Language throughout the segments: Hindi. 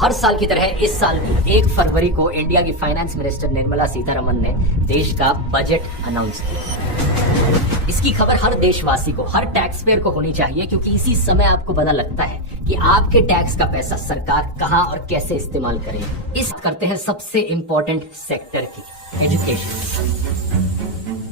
हर साल की तरह इस साल भी 1 फरवरी को इंडिया की फाइनेंस मिनिस्टर निर्मला सीतारमन ने देश का बजट अनाउंस किया। इसकी खबर हर देशवासी को, हर टैक्स पेयर को होनी चाहिए, क्योंकि इसी समय आपको पता लगता है कि आपके टैक्स का पैसा सरकार कहां और कैसे इस्तेमाल करे। इस करते हैं सबसे इंपॉर्टेंट सेक्टर की, एजुकेशन।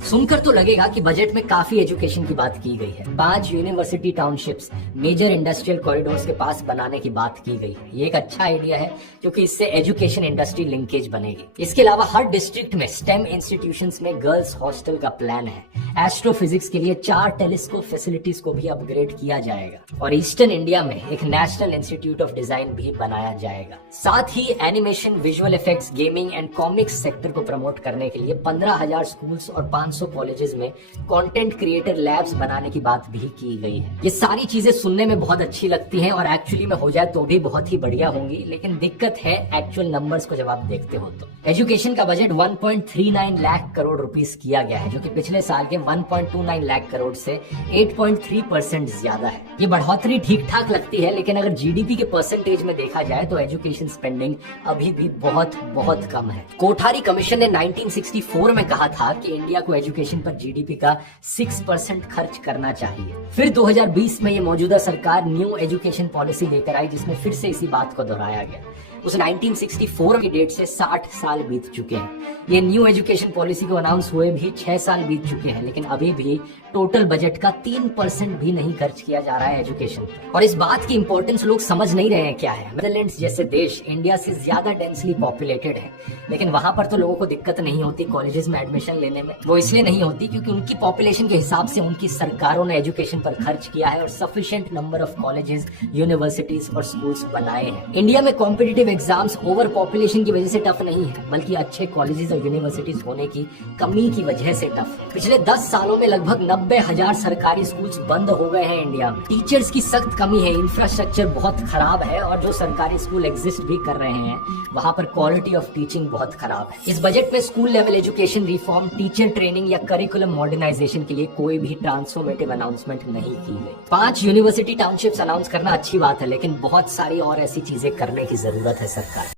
सुनकर तो लगेगा कि बजट में काफी एजुकेशन की बात की गई है। 5 university townships major industrial corridors के पास बनाने की बात की गई है। ये एक अच्छा आइडिया है क्योंकि इससे एजुकेशन इंडस्ट्री लिंकेज बनेगी। इसके अलावा हर डिस्ट्रिक्ट में स्टेम इंस्टीट्यूशंस में गर्ल्स हॉस्टल का प्लान है। एस्ट्रोफिजिक्स के लिए 4 टेलीस्कोप फैसिलिटीज को भी अपग्रेड किया जाएगा और ईस्टर्न इंडिया में एक नेशनल इंस्टीट्यूट ऑफ डिजाइन भी बनाया जाएगा। साथ ही animation, visual effects, gaming and comics sector को प्रमोट करने के लिए 15,000 स्कूल्स और 500 कॉलेजेस में कंटेंट क्रिएटर लैब्स बनाने की बात भी की गई है। ये सारी चीजें सुनने में बहुत अच्छी लगती हैं और एक्चुअली में हो जाए तो भी बहुत ही बढ़िया होंगी, लेकिन दिक्कत है एक्चुअल नंबर्स को जब आप देखते हो तो। एजुकेशन का बजट 1.39 लाख करोड़ रुपीस किया गया है, जो कि पिछले साल के 1.29 लाख करोड़ से 8.3% ज्यादा है। ये बढ़ोतरी ठीक ठाक लगती है, लेकिन अगर जीडीपी के परसेंटेज में देखा जाए तो एजुकेशन स्पेंडिंग अभी भी बहुत बहुत कम है। कोठारी कमीशन ने 1964 में कहा था कि इंडिया को एजुकेशन पर जीडीपी का 6% खर्च करना चाहिए। फिर 2020 में ये मौजूदा सरकार न्यू एजुकेशन पॉलिसी लेकर आई, जिसमें फिर से इसी बात को दोहराया गया। उस 1964 की डेट से 60 साल बीत चुके हैं। ये न्यू एजुकेशन पॉलिसी को अनाउंस हुए भी 6 साल बीत चुके हैं, लेकिन अभी भी टोटल बजट का 3% भी नहीं खर्च किया जा रहा है एजुकेशन पर। और इस बात की इंपॉर्टेंस लोग समझ नहीं रहे हैं क्या है। नीदरलैंड्स जैसे देश इंडिया से ज्यादा डेंसली पॉपुलेटेड है, लेकिन वहां पर तो लोगों को दिक्कत नहीं होती कॉलेजेस में एडमिशन लेने में। वो इसलिए नहीं होती क्योंकि उनकी पॉपुलेशन के हिसाब से उनकी सरकारों ने एजुकेशन पर खर्च किया है और sufficient number of colleges, universities और स्कूल्स बनाए हैं। इंडिया में कॉम्पिटिटिव एग्जाम्स ओवर पॉपुलेशन की वजह से टफ नहीं है, बल्कि अच्छे कॉलेजेस और यूनिवर्सिटीज होने की कमी की वजह से टफ है। पिछले 10 सालों में लगभग 90,000 सरकारी स्कूल्स बंद हो गए हैं इंडिया में। टीचर्स की सख्त कमी है, इंफ्रास्ट्रक्चर बहुत खराब है और जो सरकारी स्कूल एग्जिस्ट भी कर रहे हैं वहां पर क्वालिटी ऑफ टीचिंग बहुत खराब है। इस बजट में school level education reform, teacher training या करिकुलम मॉडर्नाइजेशन के लिए कोई भी ट्रांसफॉर्मेटिव अनाउंसमेंट नहीं की गई। 5 यूनिवर्सिटी टाउनशिप्स अनाउंस करना अच्छी बात है, लेकिन बहुत सारी और ऐसी चीजें करने की जरूरत है सरकार।